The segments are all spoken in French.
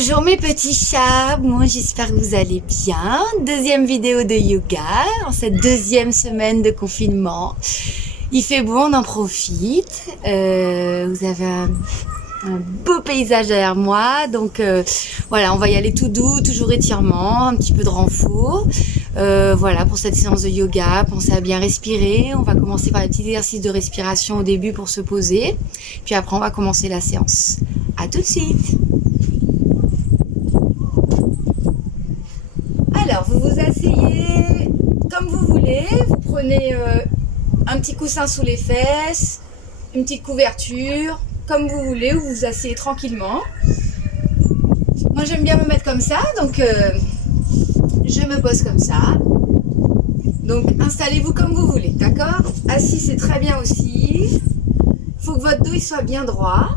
Bonjour mes petits chats, moi j'espère que vous allez bien. Deuxième vidéo de yoga en cette deuxième semaine de confinement. Il fait beau, on en profite. Vous avez un beau paysage derrière moi, donc voilà, on va y aller tout doux, toujours étirement, un petit peu de renfort. Voilà, pour cette séance de yoga, pensez à bien respirer. On va commencer par les petits exercices de respiration au début pour se poser, puis après on va commencer la séance. À tout de suite. Alors, vous vous asseyez comme vous voulez, vous prenez un petit coussin sous les fesses, une petite couverture, comme vous voulez, ou vous vous asseyez tranquillement. Moi, j'aime bien me mettre comme ça, donc je me pose comme ça. Donc, installez-vous comme vous voulez, d'accord? Assis, c'est très bien aussi. Il faut que votre dos il soit bien droit,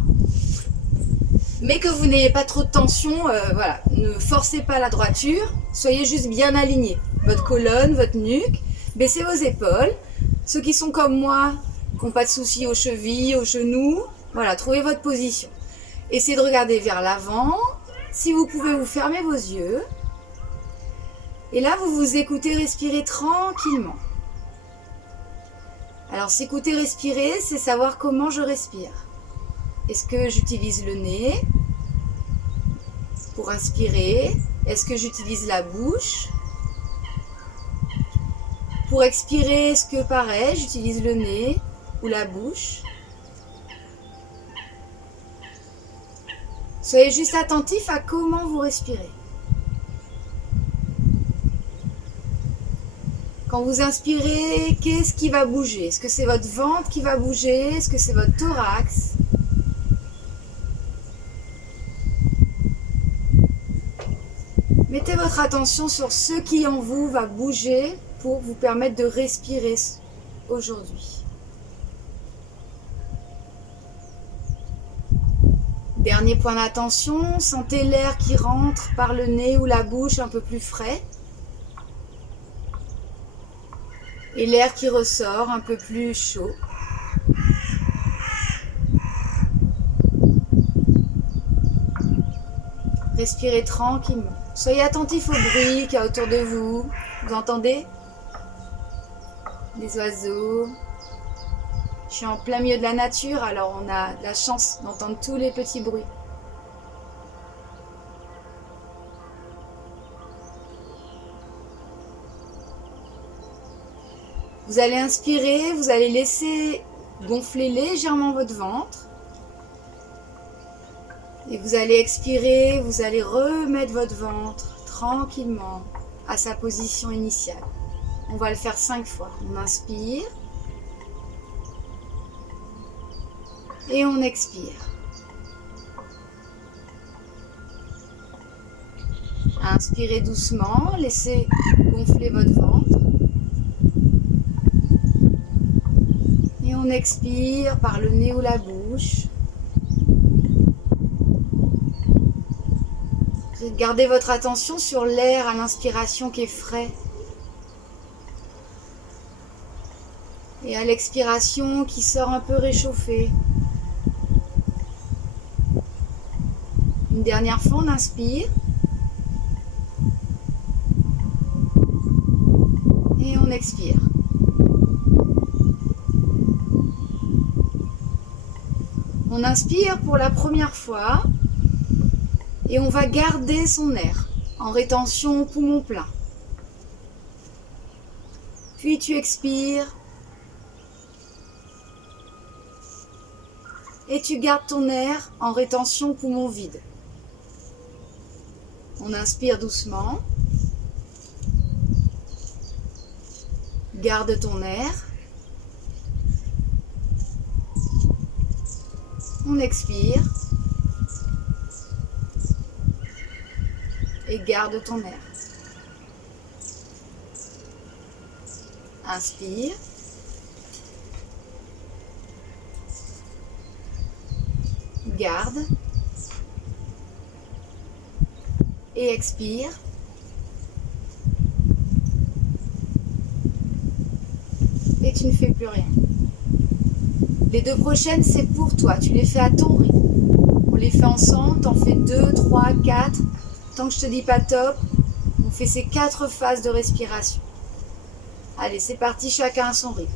mais que vous n'ayez pas trop de tension. Voilà, ne forcez pas la droiture, soyez juste bien aligné. Votre colonne, votre nuque, baissez vos épaules. Ceux qui sont comme moi, qui n'ont pas de soucis aux chevilles, aux genoux, voilà, trouvez votre position. Essayez de regarder vers l'avant. Si vous pouvez, vous fermez vos yeux. Et là, vous vous écoutez respirer tranquillement. Alors, s'écouter respirer, c'est savoir comment je respire. Est-ce que j'utilise le nez pour inspirer? Est-ce que j'utilise la bouche? Pour expirer, est-ce que pareil, j'utilise le nez ou la bouche? Soyez juste attentif à comment vous respirez. Quand vous inspirez, qu'est-ce qui va bouger? Est-ce que c'est votre ventre qui va bouger? Est-ce que c'est votre thorax? Mettez votre attention sur ce qui en vous va bouger pour vous permettre de respirer aujourd'hui. Dernier point d'attention, sentez l'air qui rentre par le nez ou la bouche un peu plus frais. Et l'air qui ressort un peu plus chaud. Respirez tranquillement. Soyez attentifs au bruit qu'il y a autour de vous. Vous entendez? Les oiseaux. Je suis en plein milieu de la nature, alors on a la chance d'entendre tous les petits bruits. Vous allez inspirer, vous allez laisser gonfler légèrement votre ventre. Et vous allez expirer, vous allez remettre votre ventre tranquillement à sa position initiale. On va le faire 5 fois. On inspire. Et on expire. Inspirez doucement, laissez gonfler votre ventre. Et on expire par le nez ou la bouche. Gardez votre attention sur l'air à l'inspiration qui est frais. Et à l'expiration qui sort un peu réchauffé. Une dernière fois, on inspire. Et on expire. On inspire pour la première fois. Et on va garder son air en rétention poumon plein. Puis tu expires. Et tu gardes ton air en rétention poumon vide. On inspire doucement. Garde ton air. On expire. Et garde ton air. Inspire. Garde. Et expire. Et tu ne fais plus rien. Les 2 prochaines, c'est pour toi. Tu les fais à ton rythme. On les fait ensemble, t'en fais 2, 3, 4. Tant que je te dis pas top, on fait ces 4 phases de respiration. Allez, c'est parti, chacun à son rythme.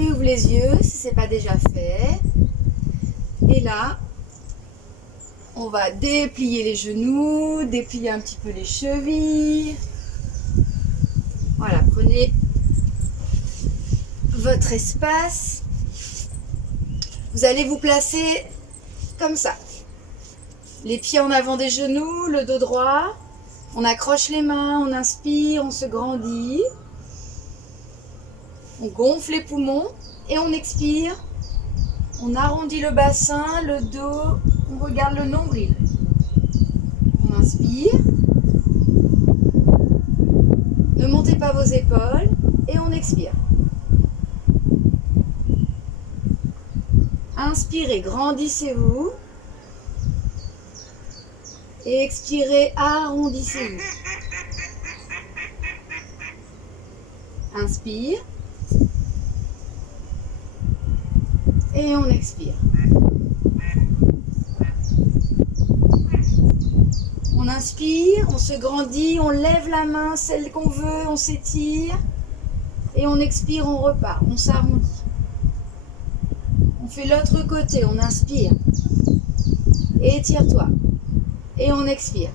Ouvre les yeux si ce n'est pas déjà fait. Et là, on va déplier les genoux, déplier un petit peu les chevilles. Voilà, prenez votre espace. Vous allez vous placer comme ça. Les pieds en avant des genoux, le dos droit. On accroche les mains, on inspire, on se grandit. On gonfle les poumons et on expire. On arrondit le bassin, le dos, on regarde le nombril. On inspire. Ne montez pas vos épaules et on expire. Inspirez, grandissez-vous. Et expirez, arrondissez-vous. Inspire. Et on expire. On inspire, on se grandit, on lève la main, celle qu'on veut, on s'étire. Et on expire, on repart, on s'arrondit. On fait l'autre côté, on inspire. Et étire-toi. Et on expire.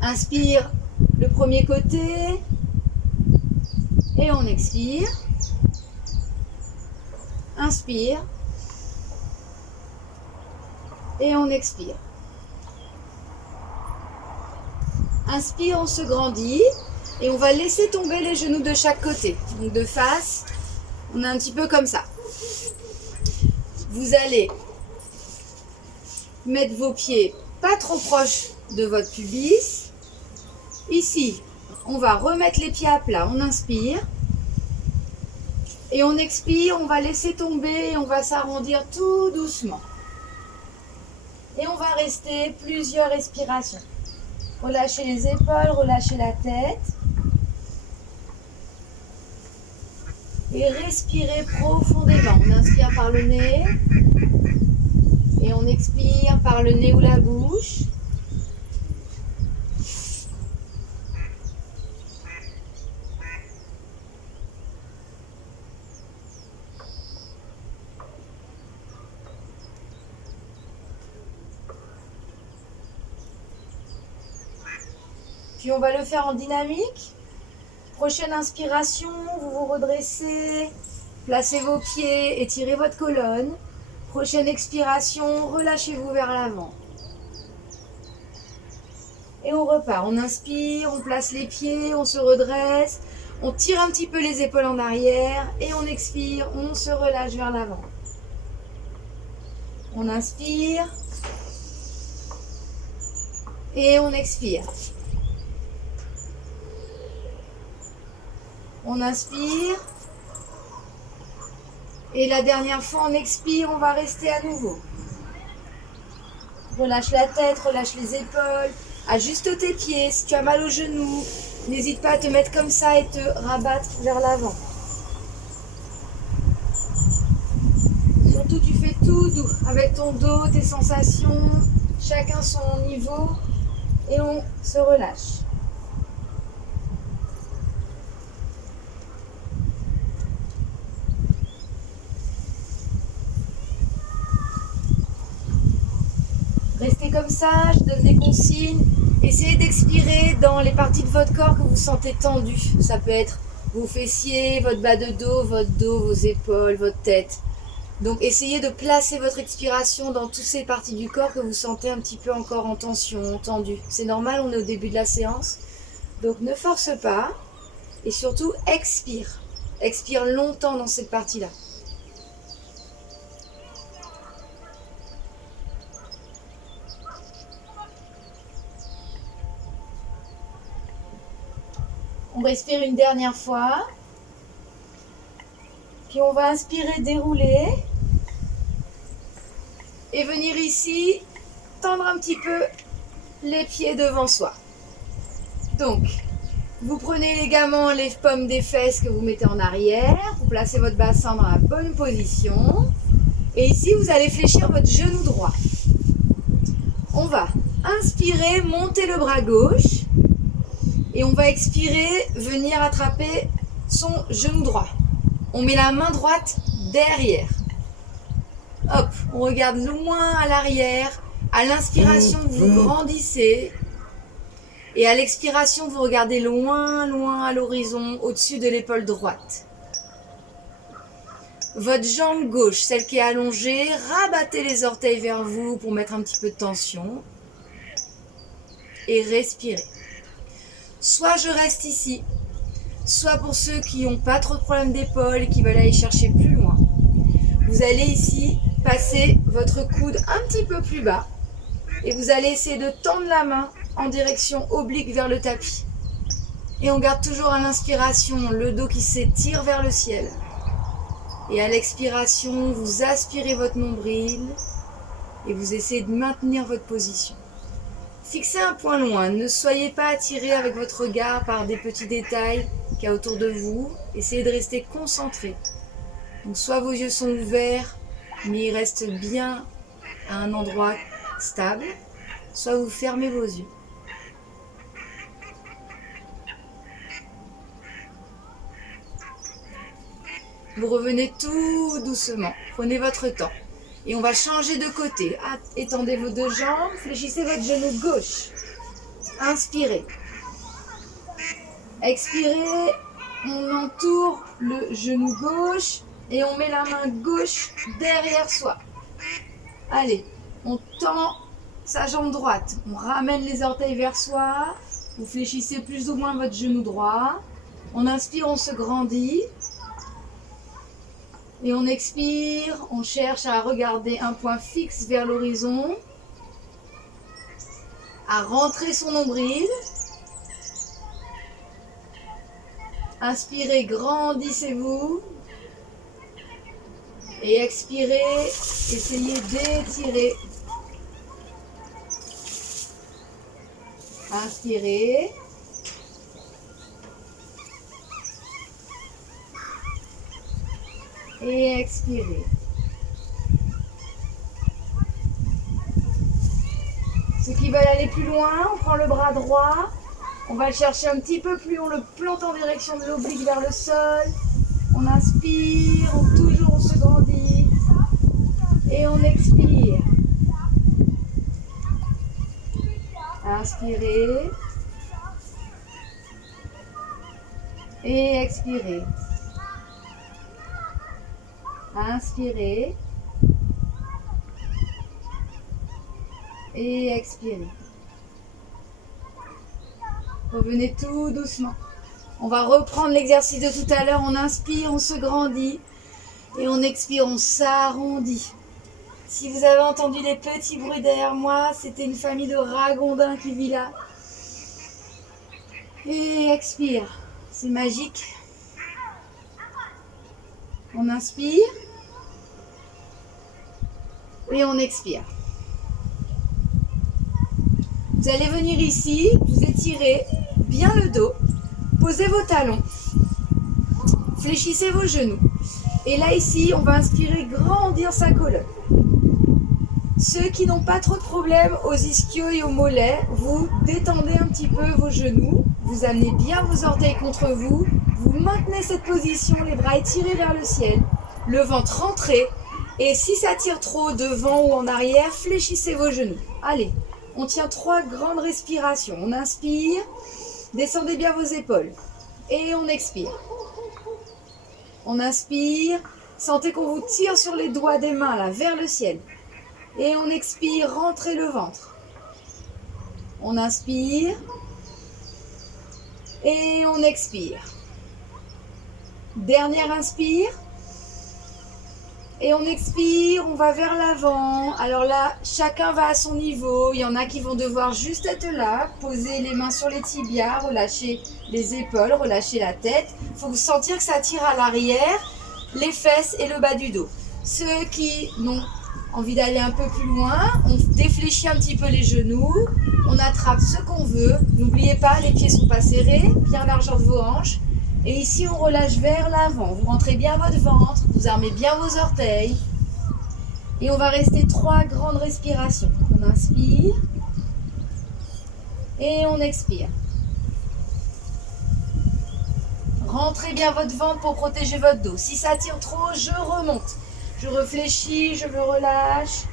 Inspire le premier côté. Et on expire. Inspire. Et on expire. Inspire, on se grandit. Et on va laisser tomber les genoux de chaque côté. Donc de face, on est un petit peu comme ça. Vous allez mettre vos pieds pas trop proches de votre pubis. Ici, on va remettre les pieds à plat. On inspire. Et on expire, on va laisser tomber, on va s'arrondir tout doucement. Et on va rester plusieurs respirations. Relâchez les épaules, relâchez la tête. Et respirez profondément. On inspire par le nez. Et on expire par le nez ou la bouche. Puis on va le faire en dynamique. Prochaine inspiration, vous vous redressez, placez vos pieds, étirez votre colonne. Prochaine expiration, relâchez-vous vers l'avant. Et on repart, on inspire, on place les pieds, on se redresse, on tire un petit peu les épaules en arrière et on expire, on se relâche vers l'avant. On inspire et on expire. On inspire. Et la dernière fois, on expire, on va rester à nouveau. Relâche la tête, relâche les épaules. Ajuste tes pieds. Si tu as mal aux genoux, n'hésite pas à te mettre comme ça et te rabattre vers l'avant. Surtout, tu fais tout doux avec ton dos, tes sensations, chacun son niveau. Et on se relâche. restez comme ça, je donne des consignes. Essayez d'expirer dans les parties de votre corps que vous sentez tendues. Ça peut être vos fessiers, votre bas de dos, vos épaules, votre tête. Donc essayez de placer votre expiration dans toutes ces parties du corps que vous sentez un petit peu encore en tension, tendues. C'est normal, on est au début de la séance. Donc ne force pas et surtout expire. Expire longtemps dans cette partie-là. On respire une dernière fois. Puis on va inspirer, dérouler. Et venir ici, tendre un petit peu les pieds devant soi. Donc, vous prenez légalement les paumes des fesses que vous mettez en arrière. Vous placez votre bassin dans la bonne position. Et ici, vous allez fléchir votre genou droit. On va inspirer, monter le bras gauche. Et on va expirer, venir attraper son genou droit. On met la main droite derrière. Hop, on regarde loin à l'arrière. À l'inspiration, vous grandissez. Et à l'expiration, vous regardez loin, loin à l'horizon, au-dessus de l'épaule droite. Votre jambe gauche, celle qui est allongée, rabattez les orteils vers vous pour mettre un petit peu de tension. Et respirez. Soit je reste ici, soit pour ceux qui n'ont pas trop de problèmes d'épaule et qui veulent aller chercher plus loin. Vous allez ici passer votre coude un petit peu plus bas et vous allez essayer de tendre la main en direction oblique vers le tapis. Et on garde toujours à l'inspiration le dos qui s'étire vers le ciel. Et à l'expiration, vous aspirez votre nombril et vous essayez de maintenir votre position. Fixez un point loin, ne soyez pas attiré avec votre regard par des petits détails qu'il y a autour de vous. Essayez de rester concentré. Donc soit vos yeux sont ouverts, mais ils restent bien à un endroit stable, soit vous fermez vos yeux. Vous revenez tout doucement, prenez votre temps. Et on va changer de côté. Étendez vos deux jambes, fléchissez votre genou gauche. Inspirez. Expirez, on entoure le genou gauche et on met la main gauche derrière soi. Allez, on tend sa jambe droite. On ramène les orteils vers soi. Vous fléchissez plus ou moins votre genou droit. On inspire, on se grandit. Et on expire, on cherche à regarder un point fixe vers l'horizon, à rentrer son nombril. Inspirez, grandissez-vous. Et expirez, essayez d'étirer. Inspirez. Et expirez. Ceux qui veulent aller plus loin, on prend le bras droit. On va le chercher un petit peu plus, on le plante en direction de l'oblique vers le sol. On inspire, toujours on se grandit. Et on expire. Inspirez. Et expirez. Inspirez et expirez. Revenez tout doucement. On va reprendre l'exercice de tout à l'heure. On inspire, on se grandit et on expire, on s'arrondit. Si vous avez entendu des petits bruits derrière moi, c'était une famille de ragondins qui vit là. Et expire. C'est magique. On inspire et on expire. Vous allez venir ici, vous étirez bien le dos, posez vos talons, fléchissez vos genoux. Et là ici, on va inspirer, grandir sa colonne. Ceux qui n'ont pas trop de problèmes aux ischios et aux mollets, vous détendez un petit peu vos genoux, vous amenez bien vos orteils contre vous. Vous maintenez cette position, les bras étirés vers le ciel, le ventre rentré Et si ça tire trop devant ou en arrière, fléchissez vos genoux. Allez, on tient 3 grandes respirations. On inspire, descendez bien vos épaules. Et on expire. On inspire, sentez qu'on vous tire sur les doigts des mains là, vers le ciel. Et on expire, rentrez le ventre. On inspire. Et on expire. Dernière inspire. Et on expire, on va vers l'avant. Alors là, chacun va à son niveau. Il y en a qui vont devoir juste être là, poser les mains sur les tibias, relâcher les épaules, relâcher la tête. Il faut sentir que ça tire à l'arrière, les fesses et le bas du dos. Ceux qui n'ont envie d'aller un peu plus loin, on défléchit un petit peu les genoux, on attrape ce qu'on veut. N'oubliez pas, les pieds ne sont pas serrés, bien largeur de vos hanches. Et ici, on relâche vers l'avant. Vous rentrez bien votre ventre, vous armez bien vos orteils. Et on va rester 3 grandes respirations. On inspire et on expire. Rentrez bien votre ventre pour protéger votre dos. Si ça tire trop, je remonte. Je réfléchis, je me relâche.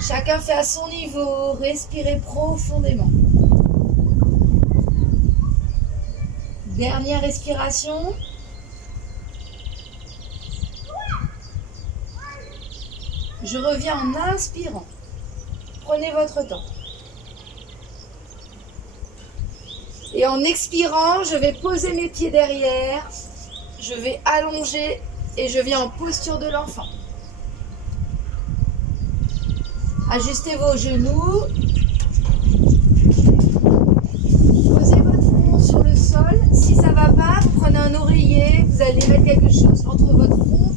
Chacun fait à son niveau. Respirez profondément. Dernière respiration. Je reviens en inspirant. Prenez votre temps. Et en expirant, je vais poser mes pieds derrière. Je vais allonger et je viens en posture de l'enfant. Ajustez vos genoux. Posez votre front sur le sol. Si ça ne va pas, vous prenez un oreiller. Vous allez mettre quelque chose entre votre front.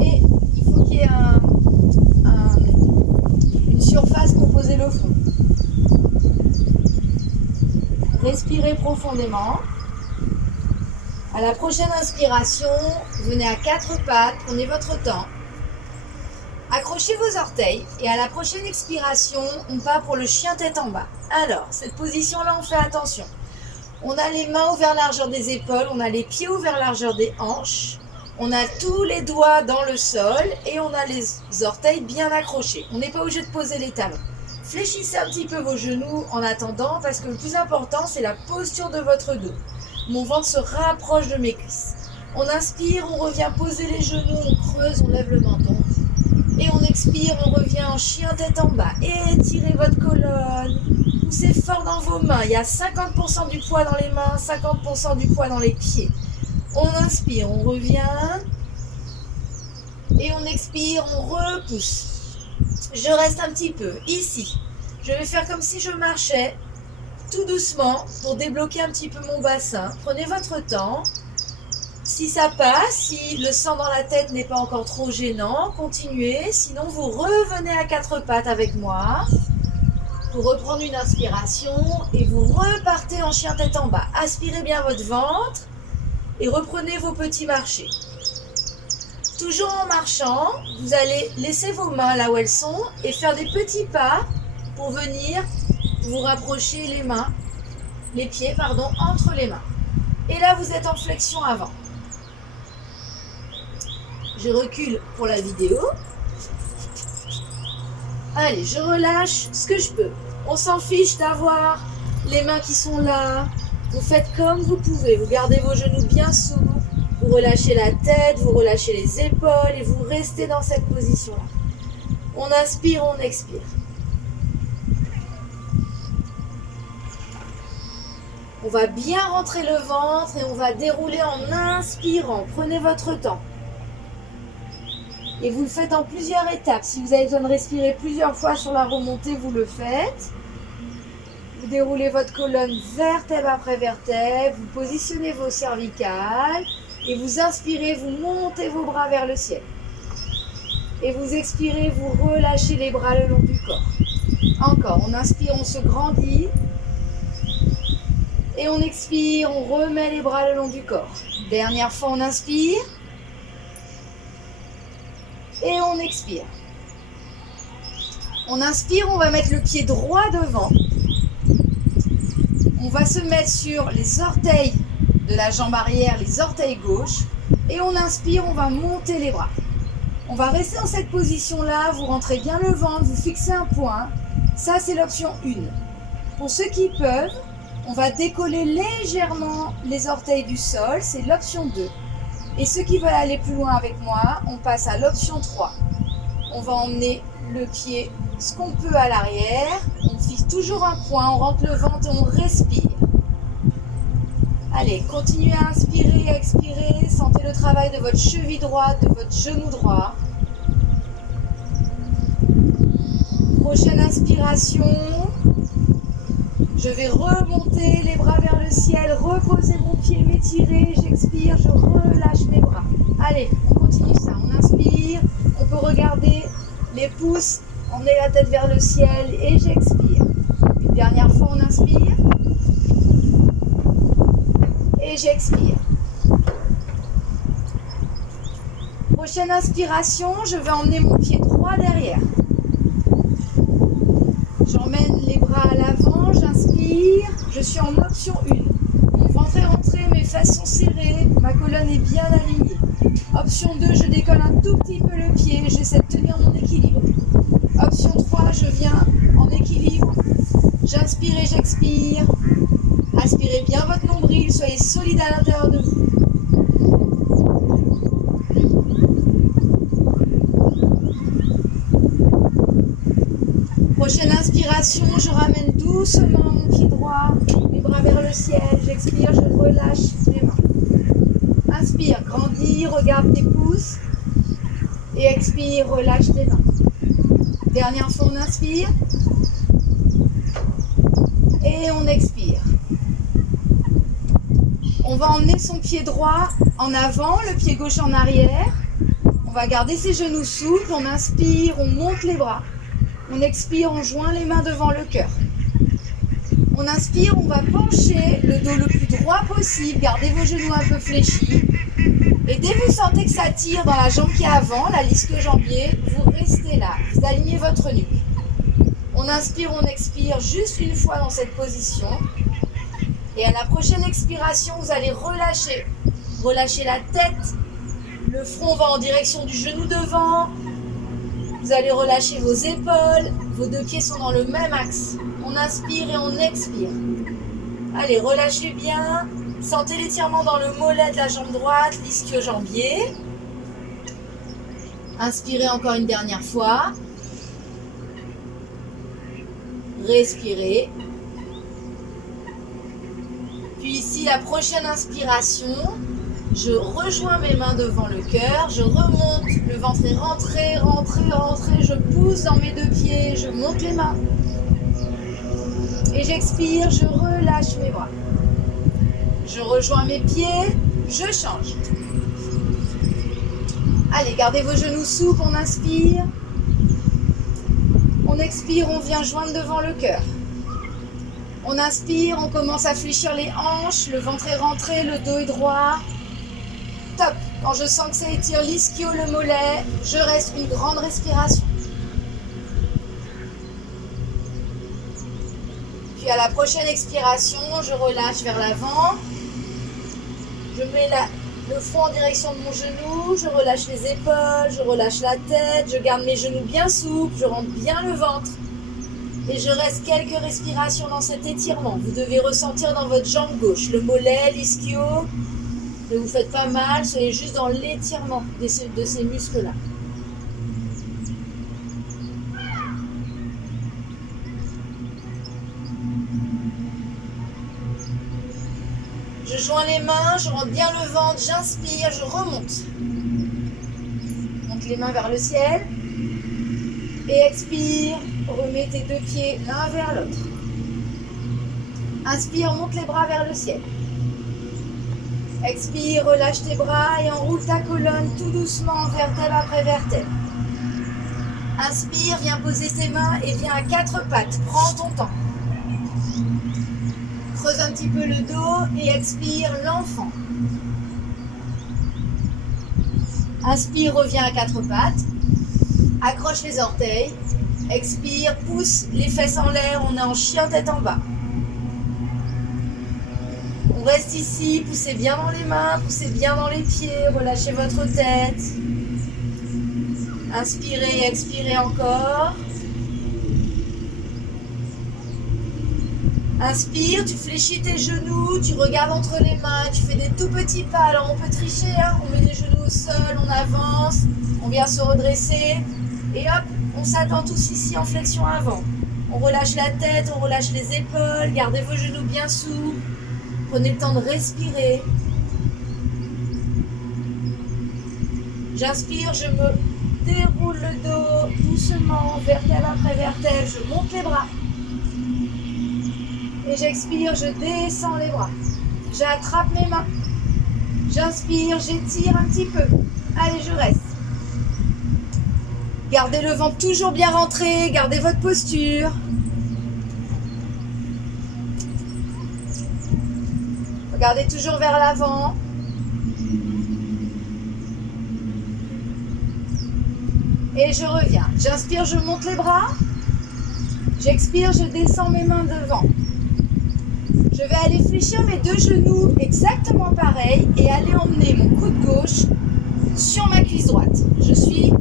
Et il faut qu'il y ait une surface pour poser le front. Respirez profondément. À la prochaine inspiration, venez à 4 pattes. Prenez votre temps. Accrochez vos orteils et à la prochaine expiration, on part pour le chien tête en bas. Alors, cette position-là, on fait attention. On a les mains ouvertes largeur des épaules, on a les pieds ouverts largeur des hanches, on a tous les doigts dans le sol et on a les orteils bien accrochés. On n'est pas obligé de poser les talons. Fléchissez un petit peu vos genoux en attendant parce que le plus important, c'est la posture de votre dos. Mon ventre se rapproche de mes cuisses. On inspire, on revient poser les genoux, on creuse, on lève le menton. Et on expire, on revient en chien tête en bas. Étirez votre colonne. Poussez fort dans vos mains. Il y a 50% du poids dans les mains, 50% du poids dans les pieds. On inspire, on revient. Et on expire, on repousse. Je reste un petit peu ici. Je vais faire comme si je marchais tout doucement pour débloquer un petit peu mon bassin. Prenez votre temps. Si ça passe, si le sang dans la tête n'est pas encore trop gênant, continuez. Sinon, vous revenez à 4 pattes avec moi pour reprendre une inspiration et vous repartez en chien tête en bas. Aspirez bien votre ventre et reprenez vos petits marchés. Toujours en marchant, vous allez laisser vos mains là où elles sont et faire des petits pas pour venir vous rapprocher les pieds entre les mains. Et là, vous êtes en flexion avant. Je recule pour la vidéo. Allez, je relâche ce que je peux. On s'en fiche d'avoir les mains qui sont là. Vous faites comme vous pouvez. Vous gardez vos genoux bien souples. Vous relâchez la tête, vous relâchez les épaules et vous restez dans cette position-là. On inspire, on expire. On va bien rentrer le ventre et on va dérouler en inspirant. Prenez votre temps. Et vous le faites en plusieurs étapes. Si vous avez besoin de respirer plusieurs fois sur la remontée, vous le faites. Vous déroulez votre colonne vertèbre après vertèbre. Vous positionnez vos cervicales. Et vous inspirez, vous montez vos bras vers le ciel. Et vous expirez, vous relâchez les bras le long du corps. Encore, on inspire, on se grandit. Et on expire, on remet les bras le long du corps. Dernière fois, on inspire. Et on expire. On inspire, on va mettre le pied droit devant. On va se mettre sur les orteils de la jambe arrière, les orteils gauche. Et on inspire, on va monter les bras. On va rester dans cette position-là, vous rentrez bien le ventre, vous fixez un point. Ça, c'est l'option 1. Pour ceux qui peuvent, on va décoller légèrement les orteils du sol, c'est l'option 2. Et ceux qui veulent aller plus loin avec moi, on passe à l'option 3. On va emmener le pied ce qu'on peut à l'arrière, on fixe toujours un point, on rentre le ventre et on respire. Allez, continuez à inspirer et à expirer, sentez le travail de votre cheville droite, de votre genou droit. Prochaine inspiration, je vais remonter les bras vers le ciel, reposer mon pied, m'étirer, j'expire, je relâche mes bras. Allez, on continue ça, on inspire, on peut regarder les pouces, emmener la tête vers le ciel et j'expire. Une dernière fois, on inspire et j'expire. Prochaine inspiration, je vais emmener mon pied droit derrière. J'emmène les bras à l'avant, j'inspire, je suis en option 1. Mon ventre est rentré, mes fesses sont serrées, ma colonne est bien alignée. Option 2, je décolle un tout petit peu le pied, j'essaie de tenir mon équilibre. Option 3, je viens en équilibre, j'inspire et j'expire. Aspirez bien votre nombril, soyez solide à l'intérieur de vous. Prochaine inspiration, je ramène doucement mon pied droit, les bras vers le ciel, j'expire, je relâche mes mains. Inspire, grandis, regarde tes pouces et expire, relâche tes mains. Dernière fois, on inspire et on expire. On va emmener son pied droit en avant, le pied gauche en arrière. On va garder ses genoux souples, on inspire, on monte les bras. On expire, on joint les mains devant le cœur. On inspire, on va pencher le dos le plus droit possible. Gardez vos genoux un peu fléchis. Et dès que vous sentez que ça tire dans la jambe qui est avant, la l'ischio-jambier, vous restez là. Vous alignez votre nuque. On inspire, on expire juste une fois dans cette position. Et à la prochaine expiration, vous allez relâcher. Relâchez la tête. Le front va en direction du genou devant. Vous allez relâcher vos épaules, vos deux pieds sont dans le même axe. On inspire et on expire. Allez, relâchez bien. Sentez l'étirement dans le mollet de la jambe droite, l'ischio-jambier. Inspirez encore une dernière fois. Respirez. Puis ici, la prochaine inspiration. Je rejoins mes mains devant le cœur, je remonte, le ventre est rentré, je pousse dans mes deux pieds, je monte les mains. Et j'expire, je relâche mes bras. Je rejoins mes pieds, je change. Allez, gardez vos genoux souples, on inspire. On expire, on vient joindre devant le cœur. On inspire, on commence à fléchir les hanches, le ventre est rentré, le dos est droit. Top. Quand je sens que ça étire l'ischio, le mollet, je reste une grande respiration. Puis à la prochaine expiration, je relâche vers l'avant. Je mets le front en direction de mon genou, je relâche les épaules, je relâche la tête, je garde mes genoux bien souples, je rentre bien le ventre. Et je reste quelques respirations dans cet étirement. Vous devez ressentir dans votre jambe gauche le mollet, l'ischio. Ne vous faites pas mal, soyez juste dans l'étirement de ces muscles-là. Je joins les mains, je rentre bien le ventre, j'inspire, je remonte. Monte les mains vers le ciel. Et expire, remets tes deux pieds l'un vers l'autre. Inspire, monte les bras vers le ciel. Expire, relâche tes bras et enroule ta colonne tout doucement, vertèbre après vertèbre. Inspire, viens poser tes mains et viens à quatre pattes. Prends ton temps. Creuse un petit peu le dos et expire l'enfant. Inspire, reviens à quatre pattes. Accroche les orteils. Expire, pousse les fesses en l'air. On est en chien tête en bas. On reste ici, poussez bien dans les mains, poussez bien dans les pieds, relâchez votre tête. Inspirez, expirez encore. Inspire, tu fléchis tes genoux, tu regardes entre les mains, tu fais des tout petits pas. Alors on peut tricher, hein, on met les genoux au sol, on avance, on vient se redresser. Et hop, on s'attend tous ici en flexion avant. On relâche la tête, on relâche les épaules, gardez vos genoux bien souples. Prenez le temps de respirer. J'inspire, je me déroule le dos doucement, vertèbre après vertèbre, je monte les bras. Et j'expire, je descends les bras. J'attrape mes mains. J'inspire, j'étire un petit peu. Allez, je reste. Gardez le ventre toujours bien rentré, gardez votre posture. Regardez toujours vers l'avant. Et je reviens. J'inspire, je monte les bras. J'expire, je descends mes mains devant. Je vais aller fléchir mes deux genoux exactement pareil et aller emmener mon coude gauche sur ma cuisse droite. Je suis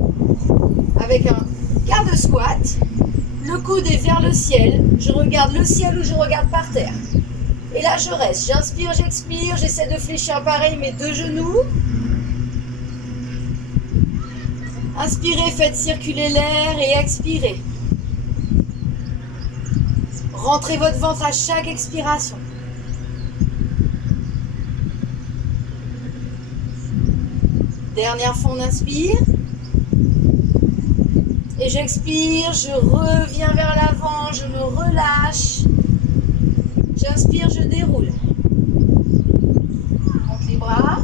avec un quart de squat. Le coude est vers le ciel. Je regarde le ciel ou je regarde par terre. Et là, je reste. J'inspire, j'expire. J'essaie de fléchir pareil mes deux genoux. Inspirez, faites circuler l'air et expirez. Rentrez votre ventre à chaque expiration. Dernière fois, on inspire. Et j'expire, je reviens vers l'avant, je me relâche. J'inspire, je déroule. Monte les bras.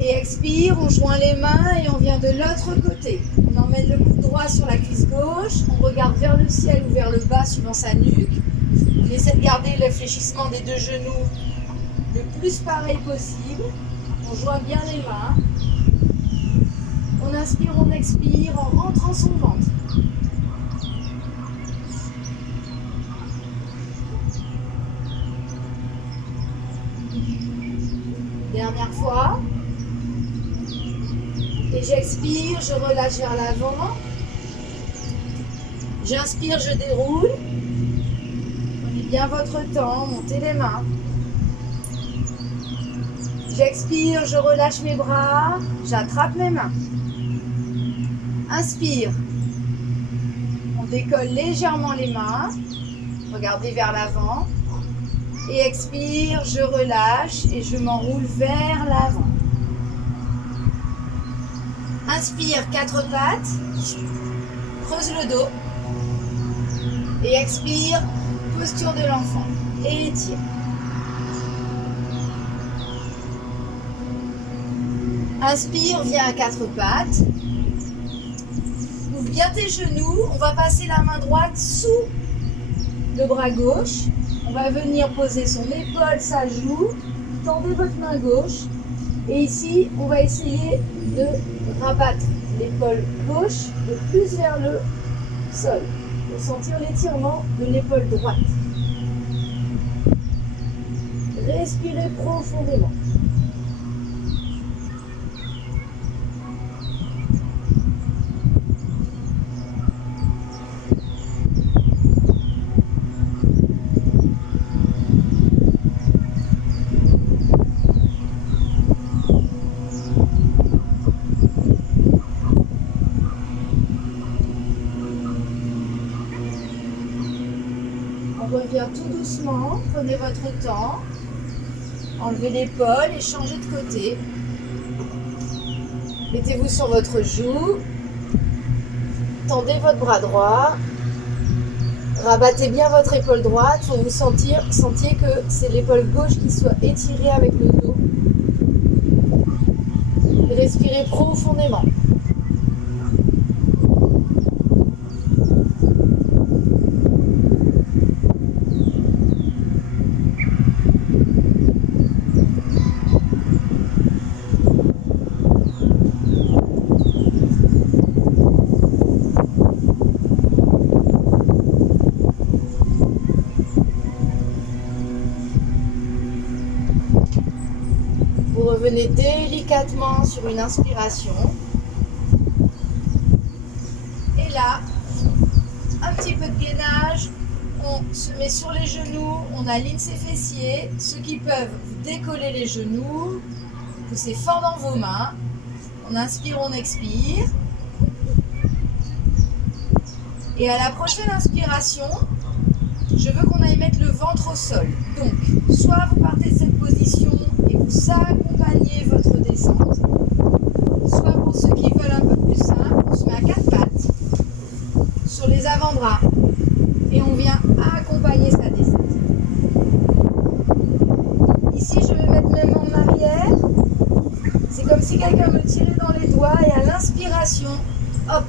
Et expire, on joint les mains et on vient de l'autre côté. On emmène le coude droit sur la cuisse gauche, on regarde vers le ciel ou vers le bas suivant sa nuque. On essaie de garder le fléchissement des deux genoux le plus pareil possible. On joint bien les mains. On inspire, on expire en rentrant son ventre. Dernière fois. Et j'expire, je relâche vers l'avant. J'inspire, je déroule. Prenez bien votre temps, montez les mains. J'expire, je relâche mes bras, j'attrape mes mains. Inspire. On décolle légèrement les mains. Regardez vers l'avant. Et expire, je relâche et je m'enroule vers l'avant. Inspire, quatre pattes. Creuse le dos. Et expire, posture de l'enfant. Et étire. Inspire, viens à quatre pattes. Ouvre bien tes genoux. On va passer la main droite sous le bras gauche. On va venir poser son épaule, sa joue. Tendez votre main gauche. Et ici, on va essayer de rabattre l'épaule gauche le plus vers le sol. Pour sentir l'étirement de l'épaule droite. Respirez profondément. On revient tout doucement, prenez votre temps, enlevez l'épaule et changez de côté. Mettez-vous sur votre joue, tendez votre bras droit, rabattez bien votre épaule droite pour vous sentiez que c'est l'épaule gauche qui soit étirée avec le dos. Respirez profondément. Revenez délicatement sur une inspiration. là, un petit peu de gainage. On se met sur les genoux, on aligne ses fessiers. Ceux qui peuvent, vous décollez les genoux, poussez fort dans vos mains. On inspire, on expire. Et à la prochaine inspiration, je veux qu'on aille mettre le ventre au sol. Donc, soit vous partez de cette position et vous accompagnez votre descente, soit pour ceux qui veulent un peu plus simple, on se met à quatre pattes sur les avant-bras et on vient accompagner sa descente. Ici, je vais mettre mes mains en arrière. C'est comme si quelqu'un me tirait dans les doigts et à l'inspiration, hop,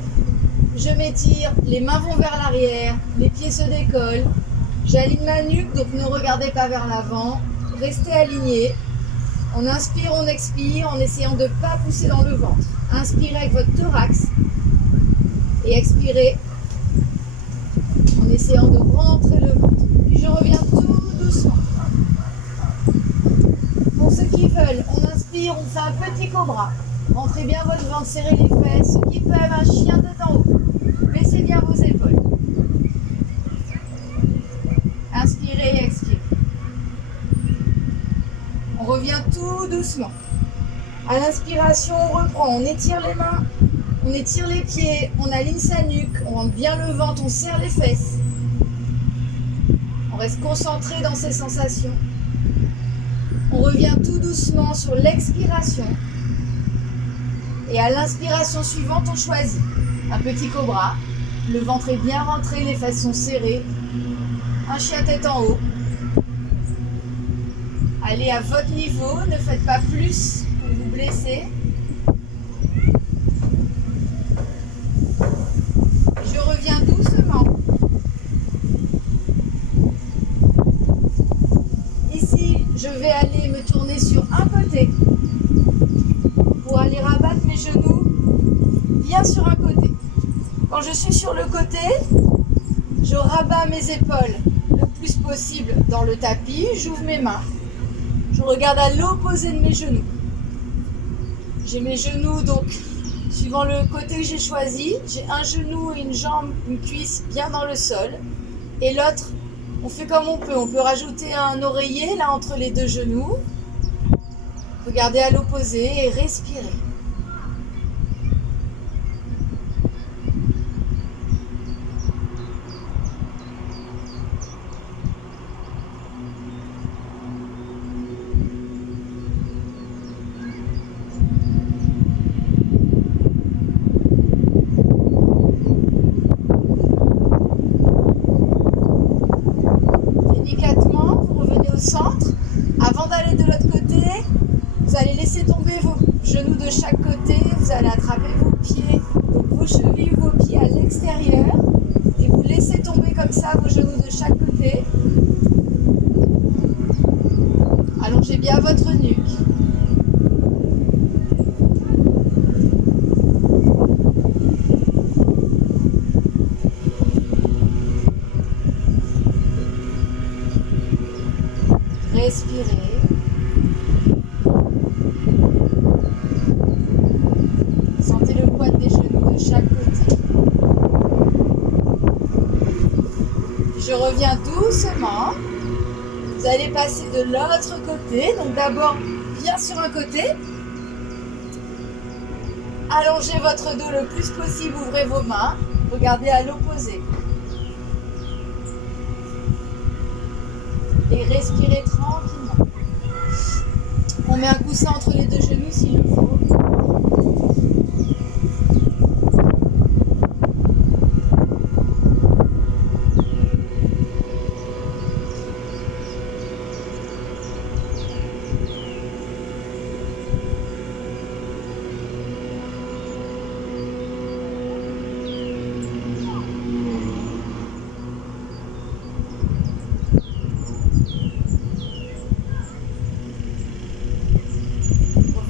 je m'étire, les mains vont vers l'arrière, les pieds se décollent. J'aligne ma nuque, donc ne regardez pas vers l'avant. Restez alignés. On inspire, on expire en essayant de ne pas pousser dans le ventre. Inspirez avec votre thorax et expirez en essayant de rentrer le ventre. Puis je reviens tout doucement. Pour ceux qui veulent, on inspire, on fait un petit cobra. Rentrez bien votre ventre, serrez les fesses. Ceux qui peuvent, un chien tête en haut. Baissez bien vos épaules. Inspirez et expirez. On revient tout doucement. À l'inspiration, on reprend. On étire les mains, on étire les pieds, on aligne sa nuque, on rentre bien le ventre, on serre les fesses. On reste concentré dans ces sensations. On revient tout doucement sur l'expiration. Et à l'inspiration suivante, on choisit un petit cobra. Le ventre est bien rentré, les fesses sont serrées. Un chien tête en haut. Allez à votre niveau, ne faites pas plus pour vous blesser. Je reviens doucement. Ici, je vais aller me tourner sur un côté pour aller rabattre mes genoux bien sur un côté. Quand je suis sur le côté, je rabats mes épaules le plus possible dans le tapis, j'ouvre mes mains. Je regarde à l'opposé de mes genoux. J'ai mes genoux, donc, suivant le côté que j'ai choisi, j'ai un genou, une jambe, une cuisse bien dans le sol. Et l'autre, on fait comme on peut. On peut rajouter un oreiller, là, entre les deux genoux. Regardez à l'opposé et respirez. Centre. Avant d'aller de l'autre côté, vous allez laisser tomber vos genoux de chaque côté, vous allez attraper vos pieds, donc vos chevilles, vos pieds à l'extérieur et vous laissez tomber comme ça vos genoux de chaque côté. Allongez bien votre nuque. Respirez. Sentez le poids des genoux de chaque côté. Je reviens doucement. Vous allez passer de l'autre côté. Donc d'abord bien sur un côté. Allongez votre dos le plus possible. Ouvrez vos mains. Regardez à l'opposé. Et respirez tranquillement. On met un coussin entre les deux genoux s'il le faut.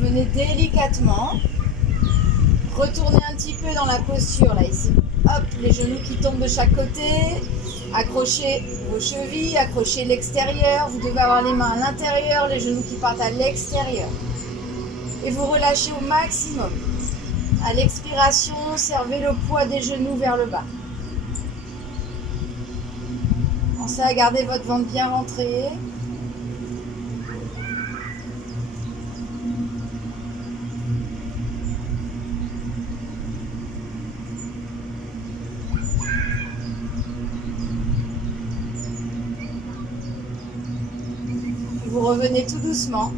Revenez délicatement. Retournez un petit peu dans la posture là ici. Hop, les genoux qui tombent de chaque côté. Accrochez vos chevilles, accrochez l'extérieur. Vous devez avoir les mains à l'intérieur, les genoux qui partent à l'extérieur. Et vous relâchez au maximum. À l'expiration, servez le poids des genoux vers le bas. Pensez à garder votre ventre bien rentré. Vous revenez tout doucement.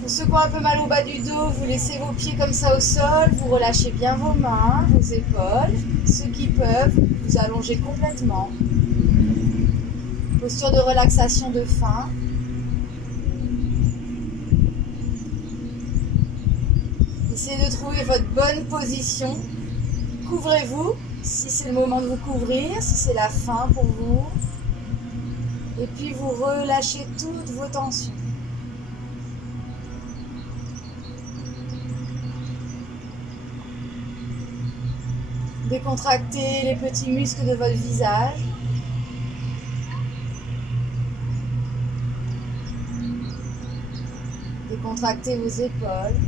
Pour ceux qui ont un peu mal au bas du dos, vous laissez vos pieds comme ça au sol, vous relâchez bien vos mains, vos épaules. Ceux qui peuvent, vous allongez complètement. Posture de relaxation de fin. Essayez de trouver votre bonne position. Couvrez-vous si c'est le moment de vous couvrir, si c'est la fin pour vous. Et puis vous relâchez toutes vos tensions. Décontractez les petits muscles de votre visage. Décontractez vos épaules,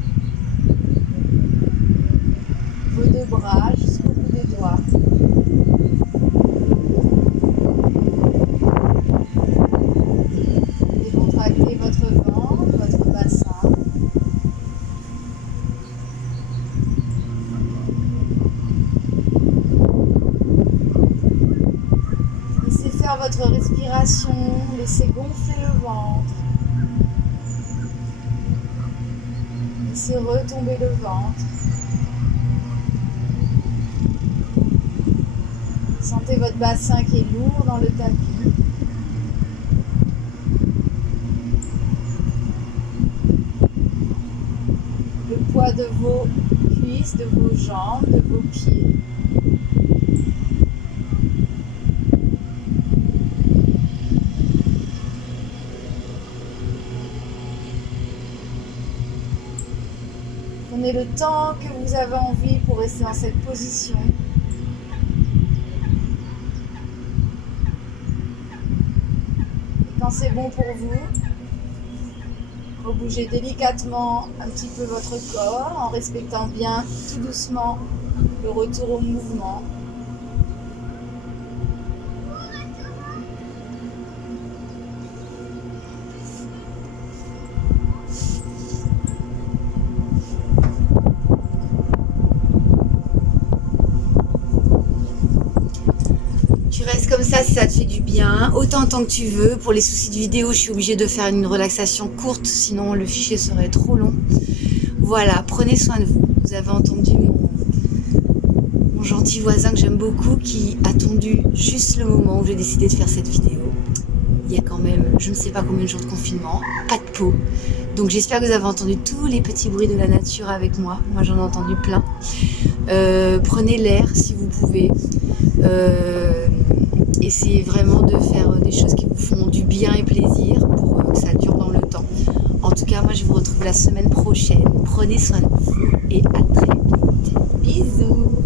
vos deux bras jusqu'au bout des doigts. Décontractez votre ventre, votre bassin. Laissez faire votre respiration, laissez gonfler le ventre. Laissez retomber le ventre. Sentez votre bassin qui est lourd dans le tapis. Le poids de vos cuisses, de vos jambes, de vos pieds. Prenez le temps que vous avez envie pour rester dans cette position. Et quand c'est bon pour vous, rebougez délicatement un petit peu votre corps en respectant bien tout doucement le retour au mouvement. Tu restes comme ça si ça te fait du bien, autant de temps que tu veux. Pour les soucis de vidéo, je suis obligée de faire une relaxation courte, sinon le fichier serait trop long. Voilà, prenez soin de vous. Vous avez entendu mon gentil voisin que j'aime beaucoup qui a attendu juste le moment où j'ai décidé de faire cette vidéo. Il y a quand même, je ne sais pas combien de jours de confinement, pas de peau. Donc j'espère que vous avez entendu tous les petits bruits de la nature avec moi. Moi j'en ai entendu plein. Prenez l'air si vous pouvez. Essayez vraiment de faire des choses qui vous font du bien et plaisir pour que ça dure dans le temps. En tout cas, moi je vous retrouve la semaine prochaine. Prenez soin de vous et à très vite. Bisous.